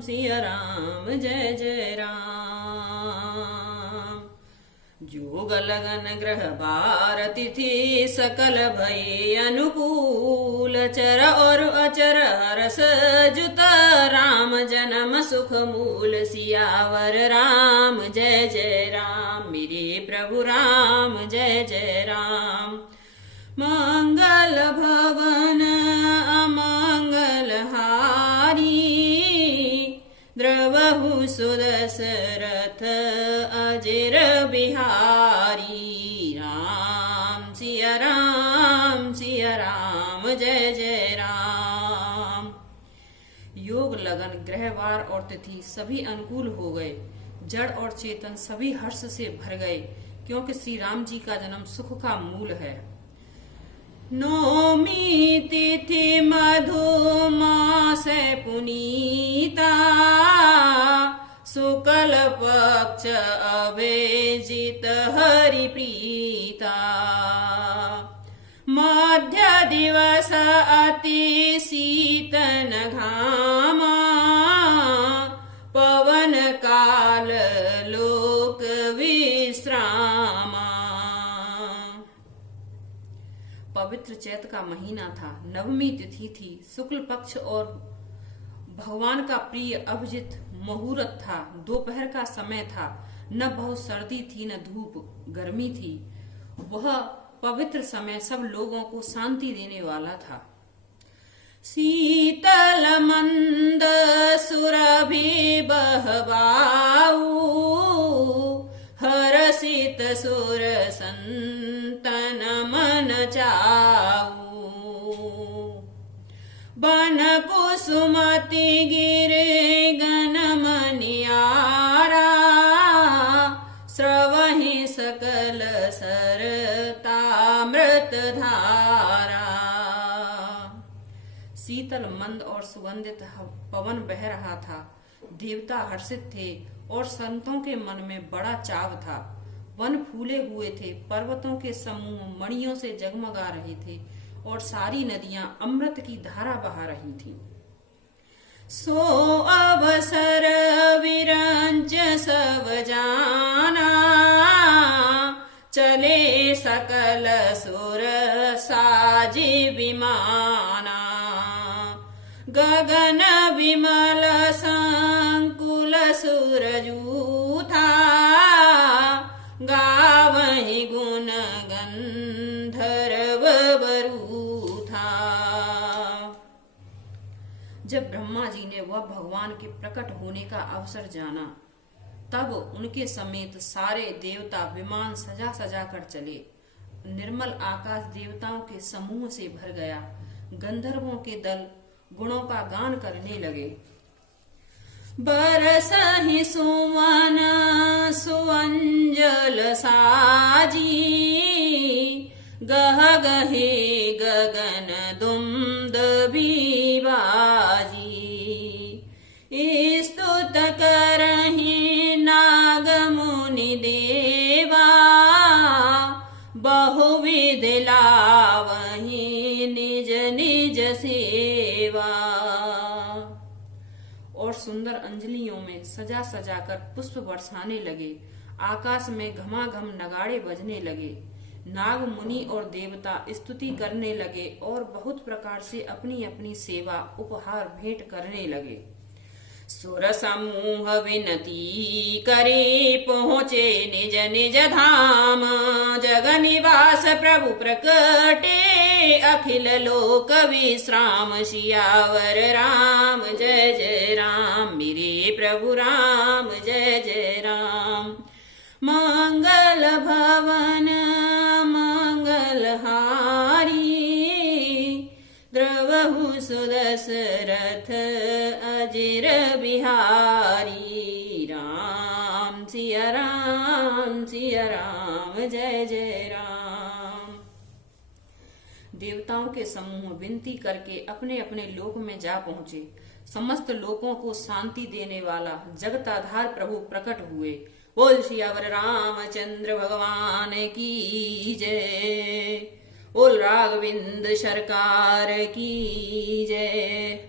सिया राम जय जय राम। जोग लगन ग्रह बार तिथि सकल भय अनुकूल, चर और अचर हरस जुत राम जन्म सुख मूल। सियावर राम जय जय राम, मेरे प्रभु राम जय जय राम। मंगल भवन अमंगल हारी, द्रवहु सुदशरथ अजिर बिहारी। राम सिया राम जय जय राम। योग लगन ग्रहवार और तिथि सभी अनुकूल हो गए, जड़ और चेतन सभी हर्ष से भर गए, क्योंकि श्री राम जी का जन्म सुख का मूल है। नौमी तिथि मधुमास पुनीता, शुक्ल पक्ष अवेजित हरि प्रीता। मध्य दिवस अति शीतन घामा, पवन काल लोक विश्रामा। पवित्र चैत का महीना था, नवमी तिथि थी, शुक्ल पक्ष और भगवान का प्रिय अभिजित मुहूर्त था। दोपहर का समय था, न बहुत सर्दी थी न धूप गर्मी थी। वह पवित्र समय सब लोगों को शांति देने वाला था। शीतल मंद सुरभि बहबाऊ, हरसित सुर संतन मन चाऊ। बन कुसुमति गिरे गन मनियारा, स्रवहि सकल सरतामृत धारा। शीतल मंद और सुगंधित पवन बह रहा था, देवता हर्षित थे और संतों के मन में बड़ा चाव था। वन फूले हुए थे, पर्वतों के समूह मणियों से जगमगा रहे थे और सारी नदियां अमृत की धारा बहा रही थीं। सो अवसर विरंज सब जाना, चले सकल सुर साजी विमाना। गगन विमल संकुल सुरजूथा, गावहि गुण गंधर्व बरूथा। जब ब्रह्मा जी ने वह भगवान के प्रकट होने का अवसर जाना, तब उनके समेत सारे देवता विमान सजा सजा कर चले। निर्मल आकाश देवताओं के समूह से भर गया। गंधर्वों के दल गुणों का गान करने लगे। बरसहि सुमन सुअंजल साजी, गह गहे गगन दुंदुभि बाजी। स्तुत करहि नाग मुनि देवा, बहुविध लावहि निज निज सेवा। और सुंदर अंजलियों में सजा सजा कर पुष्प बरसाने लगे। आकाश में घमाघम नगाड़े बजने लगे। नाग मुनि और देवता स्तुति करने लगे और बहुत प्रकार से अपनी अपनी सेवा उपहार भेंट करने लगे। सुर समूह विनती करे पहुँचे निज निज धाम, जग निवास प्रभु प्रकटे अखिल लोक विश्राम। सियावर राम जय जय राम, मेरे प्रभु राम जय जय राम। मंगल भवन मंगल हारी, द्रवहु सुदशरथ अजिर बिहारी। राम सिया राम जय जय राम। देवताओं के समूह विनती करके अपने अपने लोक में जा पहुंचे। समस्त लोकों को शांति देने वाला जगताधार प्रभु प्रकट हुए। बोल सियावर रामचंद्र भगवान की जय। बोल राघविंद सरकार की जय।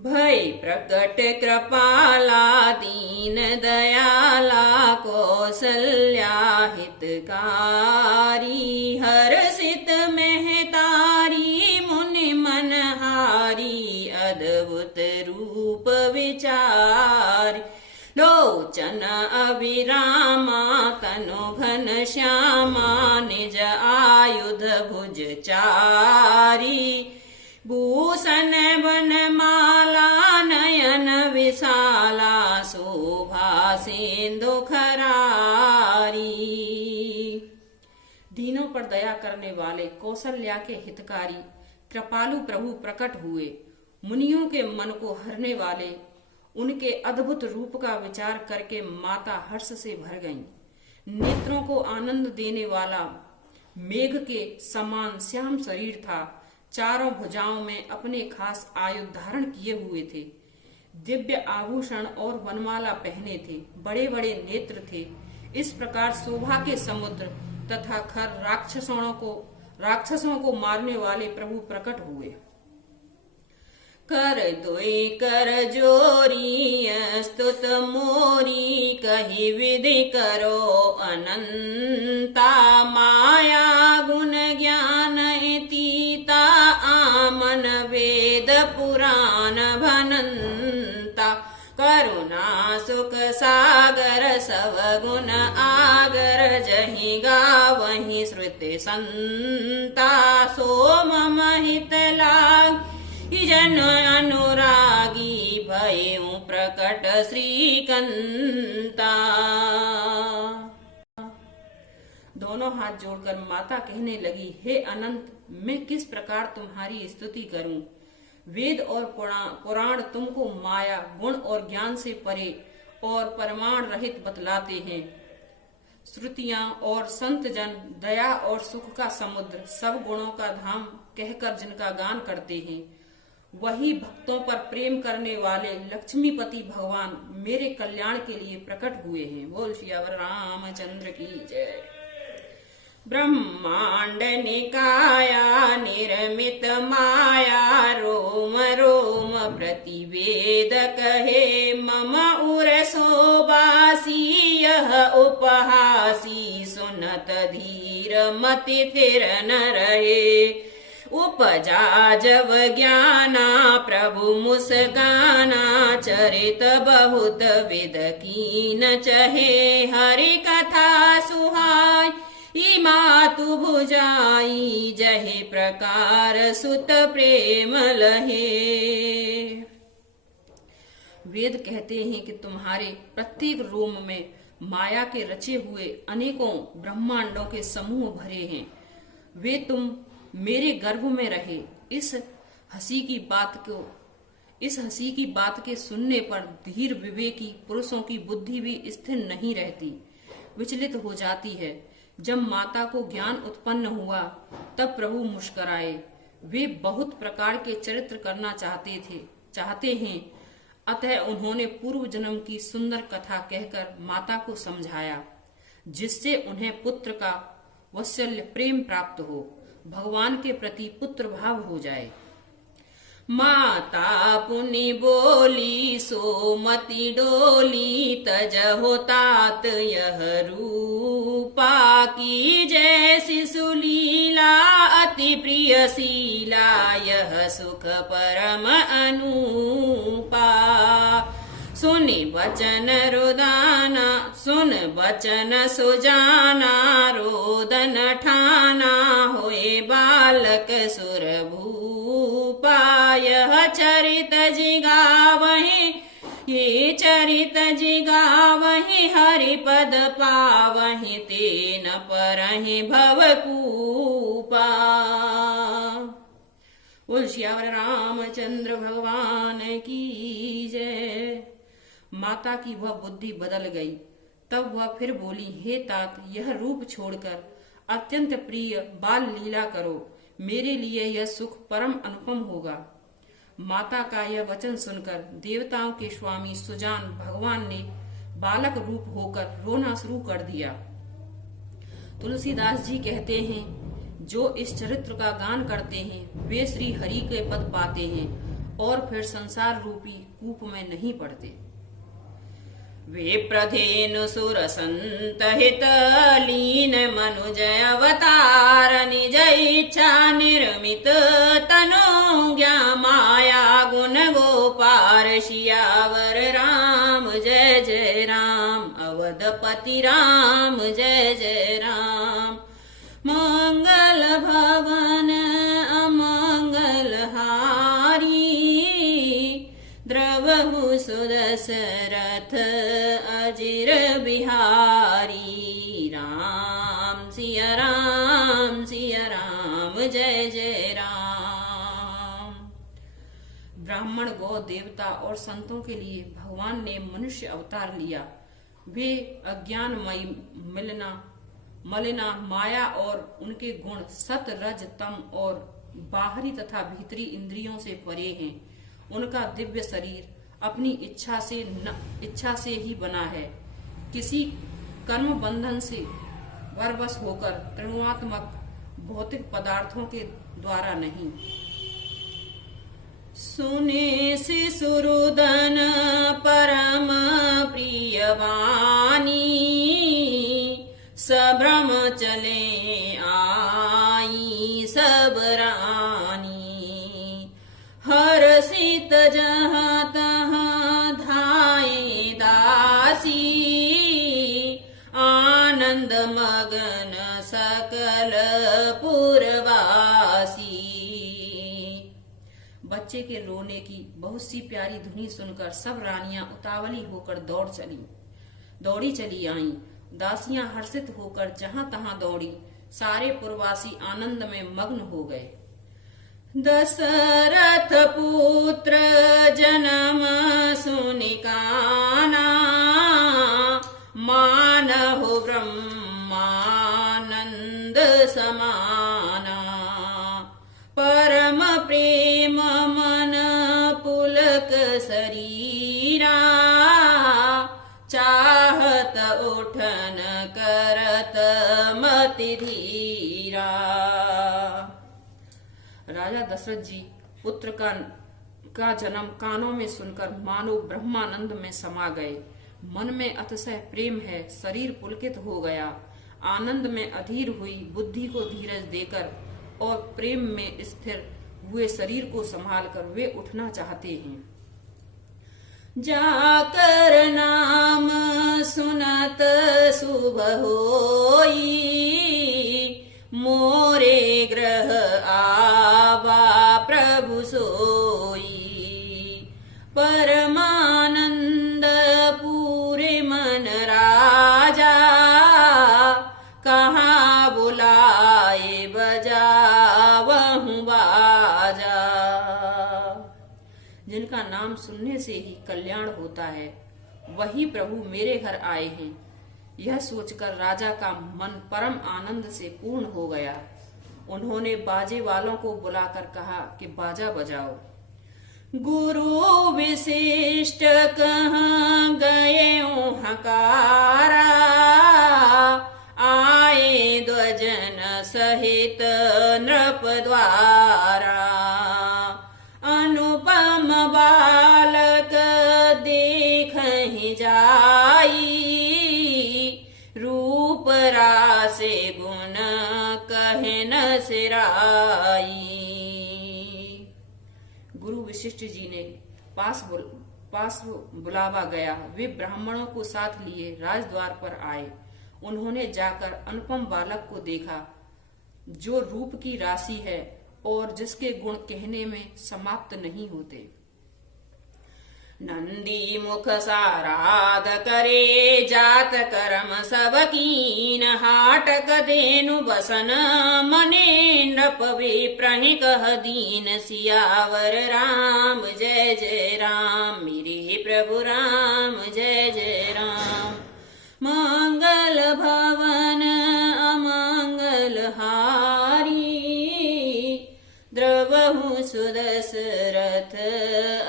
भय प्रकट कृपाला दीन दयाला कौसल्या हितकारी हर्षित महतारी मुनि मनहारी अद्भुत रूप विचारी लोचन अभिरामा तनु घन श्यामा निज आयुध भुज चारी भूषण वनमाला नयन विशाला शोभा सिंधु खरारी। दीनों पर दया करने वाले कौशल्या के हितकारी कृपालु प्रभु प्रकट हुए। मुनियों के मन को हरने वाले उनके अद्भुत रूप का विचार करके माता हर्ष से भर गईं। नेत्रों को आनंद देने वाला मेघ के समान श्याम शरीर था। चारों भुजाओं में अपने खास आयुध धारण किए हुए थे। दिव्य आभूषण और वनमाला पहने थे। बड़े बड़े नेत्र थे। इस प्रकार शोभा के समुद्र तथा खर राक्षसों को मारने वाले प्रभु प्रकट हुए। कर दोई कर जोरी स्तुत मोरी कही विधि करो अनंता माया गुण ज्ञान इतीता आमन वेद पुराण भनंता करुणा सुख सागर सब गुण आगर जहि गावहि श्रुति संता सोम महित लाग जन अनुरागी भयउ प्रकट श्रीकंता। दोनों हाथ जोड़कर माता कहने लगी, हे अनंत, मैं किस प्रकार तुम्हारी स्तुति करूं। वेद और पुराण तुमको माया गुण और ज्ञान से परे और परमाण रहित बतलाते हैं। श्रुतियां और संत जन दया और सुख का समुद्र सब गुणों का धाम कहकर जिनका गान करते हैं, वही भक्तों पर प्रेम करने वाले लक्ष्मीपति भगवान मेरे कल्याण के लिए प्रकट हुए हैं। बोल सियावर रामचंद्र की जय। ब्रह्मांड निकाया निर्मित माया रोम रोम प्रतिवेद कहे मम उर सोबासी यह उपहासी सुनत धीर मति थिर न रहे। उपजा जब ज्ञाना प्रभु मुस्काना चरित बहुत विद कीन चहे हरि कथा सुहाय मातु भुजाई जहे प्रकार सुत प्रेम लहे। वेद कहते हैं कि तुम्हारे प्रत्येक रोम में माया के रचे हुए अनेकों ब्रह्मांडों के समूह भरे हैं। वे तुम मेरे गर्भ में रहे। इस हंसी की बात के सुनने पर धीर विवेकी पुरुषों की बुद्धि भी स्थिर नहीं रहती, विचलित हो जाती है। जब माता को ज्ञान उत्पन्न हुआ तब प्रभु मुस्कुराए। वे बहुत प्रकार के चरित्र करना चाहते हैं, अतः उन्होंने पूर्व जन्म की सुंदर कथा कहकर माता को समझाया, जिससे उन्हें पुत्र का वात्सल्य प्रेम प्राप्त हो, भगवान के प्रति पुत्र भाव हो जाए। माता पुनि बोली सोमति डोली तजहो तात यह रूपा की जैसी सुलीला अति प्रिय शीला यह सुख परम अनुपा। सुन बचन सुजाना रोदन ठाना होए बालक सुर भूपा। यह चरित जिगावहि हरि पद पावहि तेन परहि भवकूपा। बोल सियावर रामचंद्र भगवान की जय। माता की वह बुद्धि बदल गई। तब वह फिर बोली, हे तात, यह रूप छोड़कर अत्यंत प्रिय बाल लीला करो, मेरे लिए यह सुख परम अनुपम होगा। माता का यह वचन सुनकर देवताओं के स्वामी सुजान भगवान ने बालक रूप होकर रोना शुरू कर दिया। तुलसीदास जी कहते हैं, जो इस चरित्र का गान करते हैं वे श्री हरि के पद पाते हैं और फिर संसार रूपी कूप में नहीं पड़ते। वे प्रधेनु सुर संत हित लीन मनुज अवतार निज इच्छा निर्मित तनु ज्ञा माया गुण गोपार सियावर राम जय जय राम अवधपति राम जय जय राम। मंगल भवन अमंगल हारी द्रवहु सुदशरथ अजिर बिहारी राम सिया राम जय जय राम। ब्राह्मण गौ देवता और संतों के लिए भगवान ने मनुष्य अवतार लिया। वे अज्ञानमयी मलिना माया और उनके गुण सत रज तम और बाहरी तथा भीतरी इंद्रियों से परे हैं। उनका दिव्य शरीर अपनी इच्छा से ही बना है, किसी कर्म बंधन से वरबस होकर त्रिगुणात्मक भौतिक पदार्थों के द्वारा नहीं। सुने से सुरुदन परम प्रिय वाणी सब्रह्म चले आई सब रानी हर्षित जहाँ तहाँ धाये दासी आनंद मगन सकल पुरवासी। बच्चे के रोने की बहुत सी प्यारी धुनी सुनकर सब रानियां उतावली होकर दौड़ी चली आईं। दासियां हर्षित होकर जहां तहां दौड़ी। सारे पुरवासी आनंद में मग्न हो गए। दशरथ पुत्र जन्म सुनिकाना मानहु ब्रह्मानंद समाना परम प्रेम मन पुलक शरीरा चाहत उठन करत मति धीरा। राजा दशरथ जी पुत्र का जन्म कानों में सुनकर मानो ब्रह्मानंद में समा गए। मन में अतिशय प्रेम है, शरीर पुलकित हो गया। आनंद में अधीर हुई बुद्धि को धीरज देकर और प्रेम में स्थिर हुए शरीर को संभालकर वे उठना चाहते हैं। जाकर नाम सुनत शुभ होई मोरे ग्रह आवा प्रभु सोई परमानंद पूरे मन राजा कहाँ बुलाए बजावहु बाजा। जिनका नाम सुनने से ही कल्याण होता है वही प्रभु मेरे घर आए हैं। यह सोचकर राजा का मन परम आनंद से पूर्ण हो गया। उन्होंने बाजे वालों को बुलाकर कहा कि बाजा बजाओ। गुरु विशिष्ट कहाँ गए हकारा आए ध्वजन सहित नृप द्वारा अनुपम बालक देख ही जाई रूप रासे गुण कहे न सिराई। गुरु वशिष्ठ जी ने पास बुलावा गया। वे ब्राह्मणों को साथ लिए राजद्वार पर आए। उन्होंने जाकर अनुपम बालक को देखा जो रूप की राशि है और जिसके गुण कहने में समाप्त नहीं होते। नंदी मुख साराद करे जात कर्म सब कीन हाटक धेनु बसन मने नृप विप्रहि कह दीन सियावर राम जय जय राम मेरे प्रभु राम जय जय राम। मंगल भवन अमंगल हारी द्रवहु सुदशरथ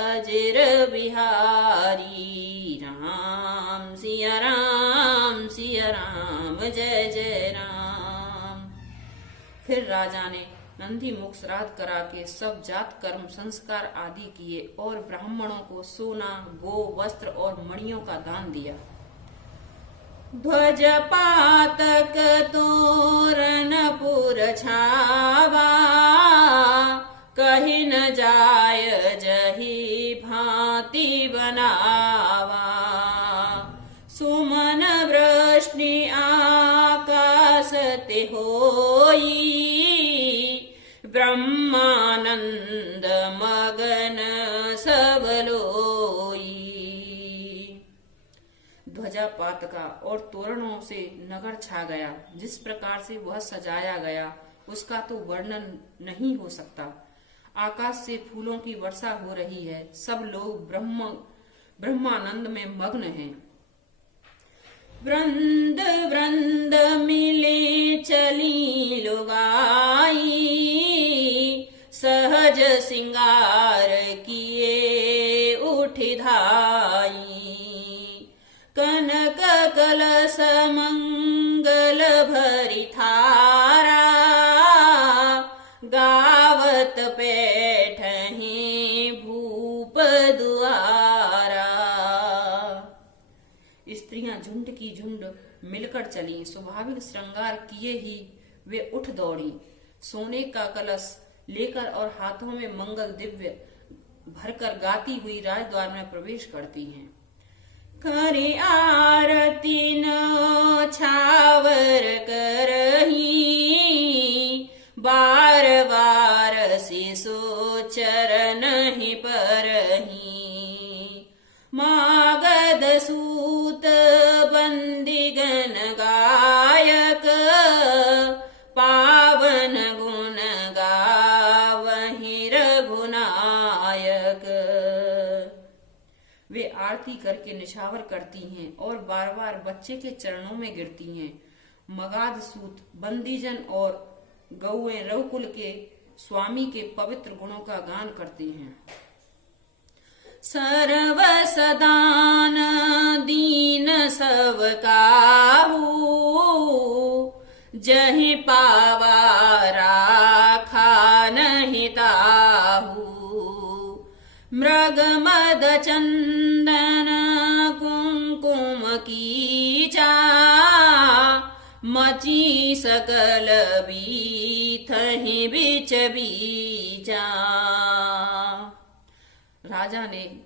अजिर बिहारी राम सिया राम जय जय राम। फिर राजा ने नंदी मुख श्राद्ध करा के सब जात कर्म संस्कार आदि किए और ब्राह्मणों को सोना, गो, वस्त्र और मणियों का दान दिया। ध्वज पातक तोरण पुर छावा, कहीं न जाय जही भांति बनावा। सुमन वृष्णि आकाश ते होई, ब्रह्मानंद मगन सब लोई। ध्वजा पातका और तोरणों से नगर छा गया। जिस प्रकार से वह सजाया गया उसका तो वर्णन नहीं हो सकता। आकाश से फूलों की वर्षा हो रही है। सब लोग ब्रह्मानंद में मग्न हैं। वृंद वृंद मिले चली लुगाई, सहज सिंगार किए उठी धाई। कनक कलश मंगल भरी थारा, गावत पैठहीं भूप दुआरा। स्त्रियां झुंड की झुंड मिलकर चली। स्वाभाविक श्रृंगार किए ही वे उठ दौड़ी। सोने का कलश लेकर और हाथों में मंगल दिव्य भरकर गाती हुई राजद्वार में प्रवेश करती हैं। करे आरती न छावर करही, बार बार शिशु चरण ही परही। मागध सूत बंदिगन गायक, पावन गुण गावहि रघुनायक। वे आरती करके निछावर करती हैं और बार बार बच्चे के चरणों में गिरती हैं। मगाध सूत बंदीजन और गौएं रघुकुल के स्वामी के पवित्र गुणों का गान करते हैं। सर्व सदान दीन सब काहू, जहि पावा राखा नहीं ताहू। मृग मद चंदन कुंकुम कीचा, मची सकल बीथहि बिच बीचा। राजा ने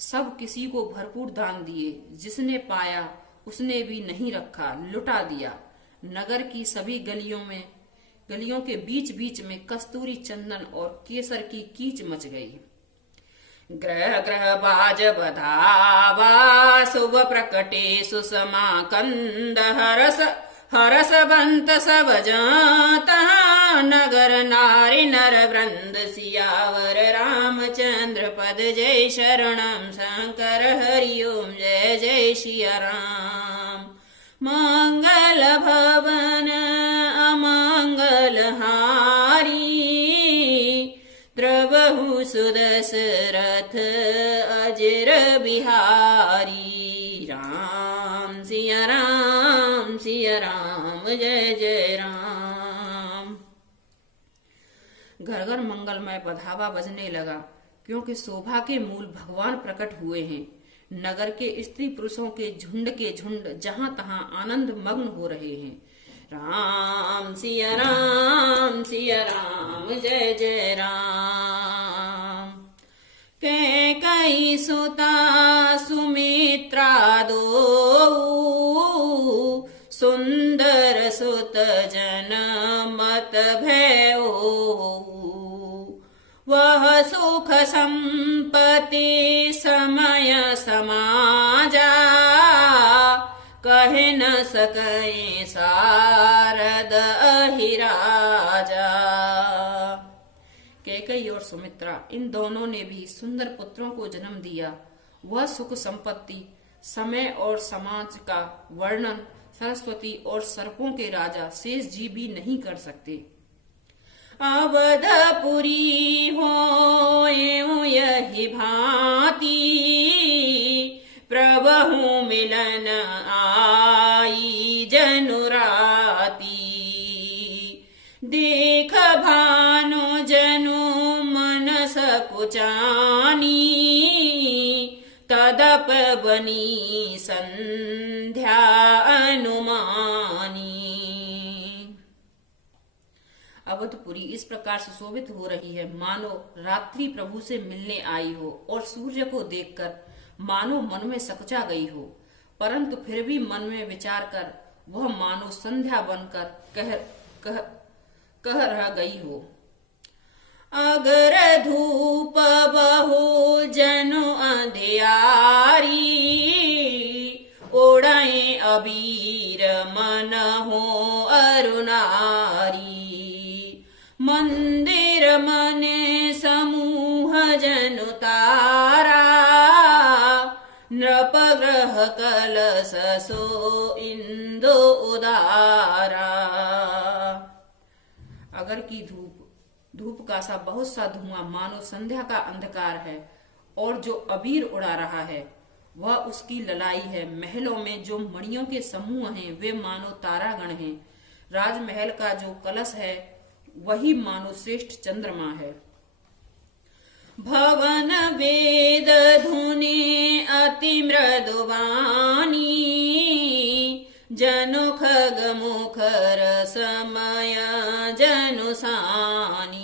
सब किसी को भरपूर दान दिए। जिसने पाया उसने भी नहीं रखा, लुटा दिया। नगर की सभी गलियों के बीच बीच में कस्तूरी चंदन और केसर की कीच मच गई। ग्रह ग्रह बाज बधावा, शुभ प्रकटे सुषमा कंद हरस हरस बंत सब जाता। नगर नारी नर वृंद सियावर रामचंद्र पद जय शरणम शंकर हरिओम जय जय सिया राम। मंगल भवन अमंगल हारी, द्रवहु सुदशरथ अजर बिहारी। राम सिया राम जय जय राम। घर घर मंगलमय बधावा बजने लगा, क्योंकि शोभा के मूल भगवान प्रकट हुए हैं। नगर के स्त्री पुरुषों के झुंड जहां तहां आनंद मग्न हो रहे हैं। राम सिया राम जय जय राम। कैकेयी सुता सुमित्रा दो, सुंदर सुत जन मत भयो। वह सुख संपत्ति समय समाजा, कह न सके सारद अहिराजा। कैकेयी और सुमित्रा इन दोनों ने भी सुंदर पुत्रों को जन्म दिया। वह सुख संपत्ति, समय और समाज का वर्णन सरस्वती और सर्पों के राजा शेष जी भी नहीं कर सकते। अवधपुरी हो यही भांति, प्रभु मिलन आई जनुराती। देख भा लोचानी, तदप बनी संध्या अनुमानी। अवधपुरी इस प्रकार सुशोभित हो रही है मानो रात्रि प्रभु से मिलने आई हो, और सूर्य को देखकर मानो मन में सकुचा गई हो, परंतु फिर भी मन में विचार कर वह मानो संध्या बनकर कह रह गई हो। अगर धूप बहु जनु अंधियारी, ओढ़े अबीर मन हो अरुणारी। मंदिर मने समूह जनु तारा, नृपग्रह कलश सो इंदु उदारा। अगर की धूप का सा बहुत सा धुआं मानो संध्या का अंधकार है, और जो अबीर उड़ा रहा है वह उसकी ललाई है। महलों में जो मणियों के समूह हैं वे मानो तारागण हैं। राजमहल का जो कलश है वही मानो श्रेष्ठ चंद्रमा है। भवन वेद धुनि अति मृदुवानी, जनु खग मुखर समय जनु सानी।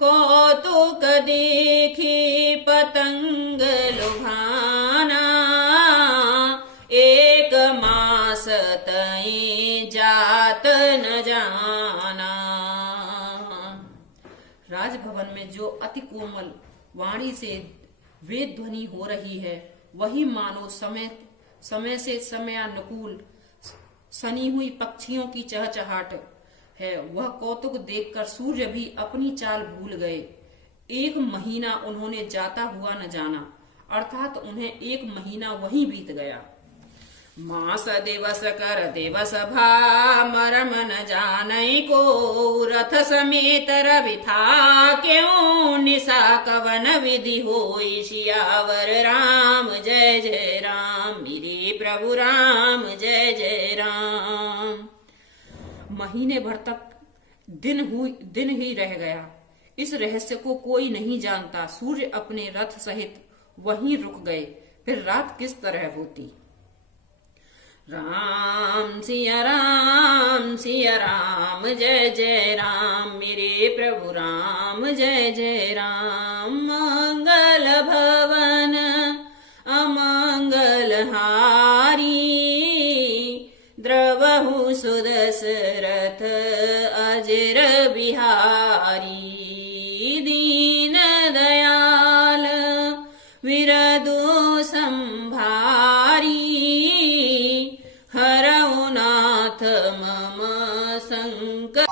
कौतुक देखी पतंग लुभाना, एक मास तई जात न जाना। राजभवन में जो अति कोमल वाणी से वेद ध्वनि हो रही है वही मानो समय से समयानुकूल सनी हुई पक्षियों की चहचहाट है। वह कौतुक देखकर सूर्य भी अपनी चाल भूल गए। एक महीना उन्होंने जाता हुआ न जाना, अर्थात उन्हें एक महीना वहीं बीत गया। मास दिवस कर दिवस भा, मरम न जानई को। रथ समेत रवि था क्यों, निशा कवन विधि होई। सियावर राम जय जय राम, मेरे प्रभु राम जय जय राम। महीने भर तक दिन ही रह गया। इस रहस्य को कोई नहीं जानता। सूर्य अपने रथ सहित वहीं रुक गए, फिर रात किस तरह होती। राम सिया राम जय जय राम, मेरे प्रभु राम जय जय राम। मंगल भवन अमंगल हारी, द्रवहु सुदशरथ अजर बिहारी। दीन दयाल विरदु संभारी, हरौ नाथ मम संकट।